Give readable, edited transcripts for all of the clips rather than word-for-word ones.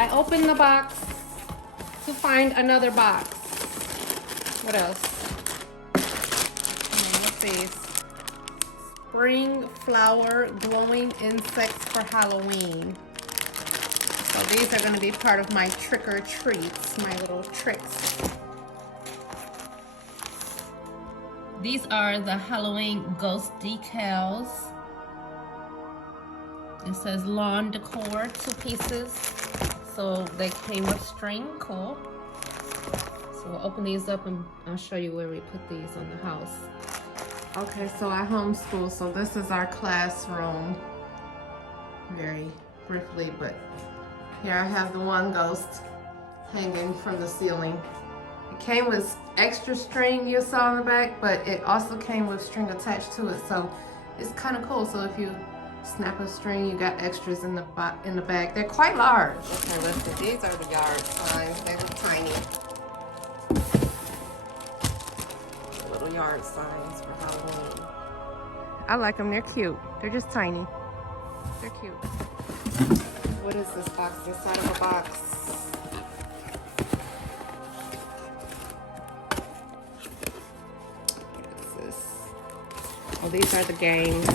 I opened the box to find another box. What else? What's these? Spring flower glowing insects for Halloween. So these are going to be part of my trick or treats, my little tricks. These are the Halloween ghost decals. It says lawn decor, 2 pieces. So they came with string, cool. So we'll open these up and I'll show you where we put these on the house. Okay, so I homeschool, so this is our classroom. Very briefly, but here I have the one ghost hanging from the ceiling. It came with extra string you saw in the back, but it also came with string attached to it, so it's kind of cool. So if you snap a string, you got extras in the back. They're quite large. Okay, let's see. These are the yard signs. They look tiny. Little yard signs for Halloween. I like them. They're cute. They're just tiny. They're cute. What is this box inside of a box? What's this? Oh, these are the games.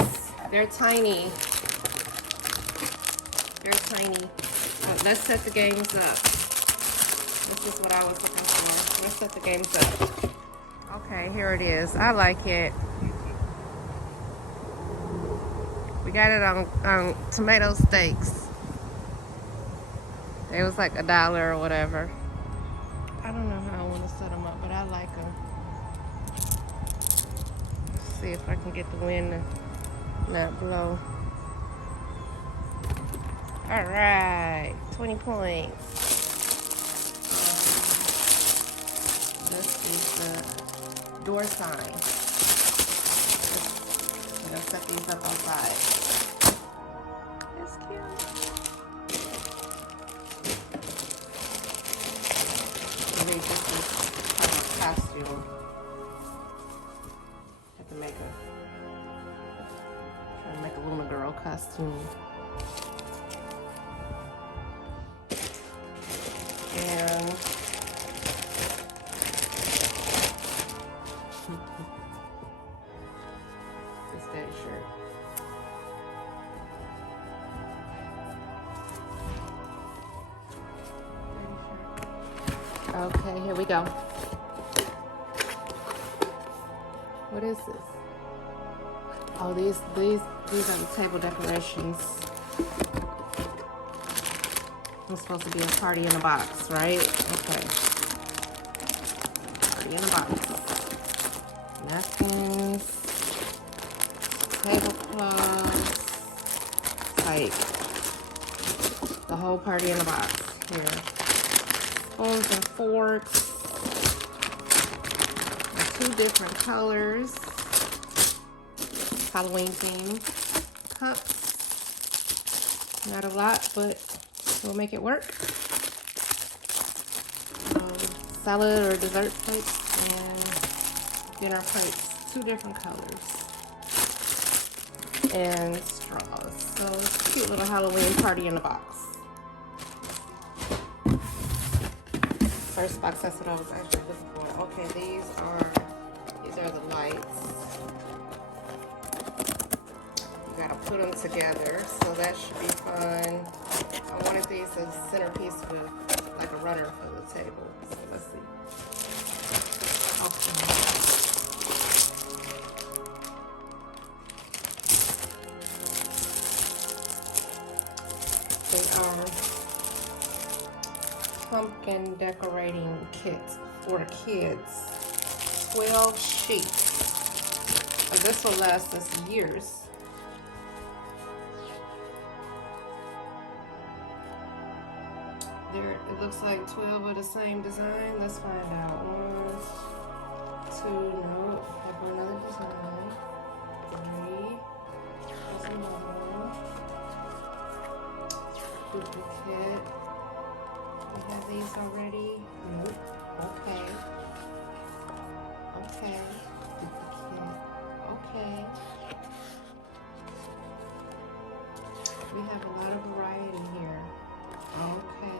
They're tiny. They're tiny. Let's set the games up. This is what I was looking for. Let's set the games up. Okay, here it is. I like it. We got it on tomato steaks. It was like $1 or whatever. I don't know how I want to set them up, but I like them. Let's see if I can get the wind to not blow. All right, 20 points. This is the door sign. I'm gonna set these up outside. It's cute. Maybe this is kind of a costume. Have to make try to make a Luna girl costume. And this daddy shirt. Okay, here we go. What is this? Oh, these are the table decorations. It's supposed to be a party in a box, right? Okay. Party in a box. Napkins, tablecloths, like the whole party in a box here. Spoons and forks, in 2 different colors. Halloween theme. Cups. Not a lot, but we'll make it work. Salad or dessert plates and dinner plates, 2 different colors. And straws. So it's a cute little Halloween party in a box. First box, that's what I was actually looking for. Okay, these are the lights. You gotta put them together, so that should be fun. I wanted these as a centerpiece with like a runner for the table. So let's see. Okay. They are pumpkin decorating kit for kids. 12 sheets. And this will last us years. There, it looks like 12 of the same design. Let's find out. 1, 2, no, have another design. 3, there's another one. Duplicate. We have these already. Nope. Okay. Okay. Duplicate. Okay. We have a lot of variety here. Okay.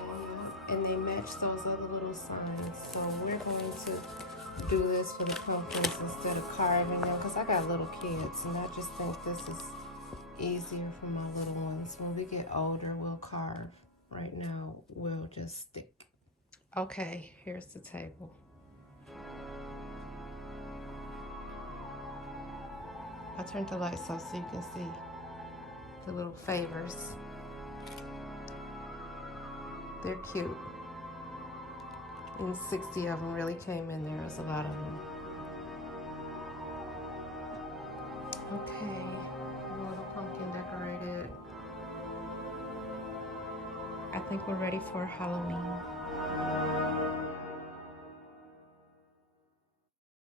match those other little signs. So we're going to do this for the pumpkins instead of carving them, because I got little kids and I just think this is easier for my little ones. When we get older, we'll carve. Right now, we'll just stick. Okay, here's the table. I turned the lights off so you can see the little favors. They're cute. And 60 of them really came in there. There's a lot of them. Okay, a little pumpkin decorated. I think we're ready for Halloween.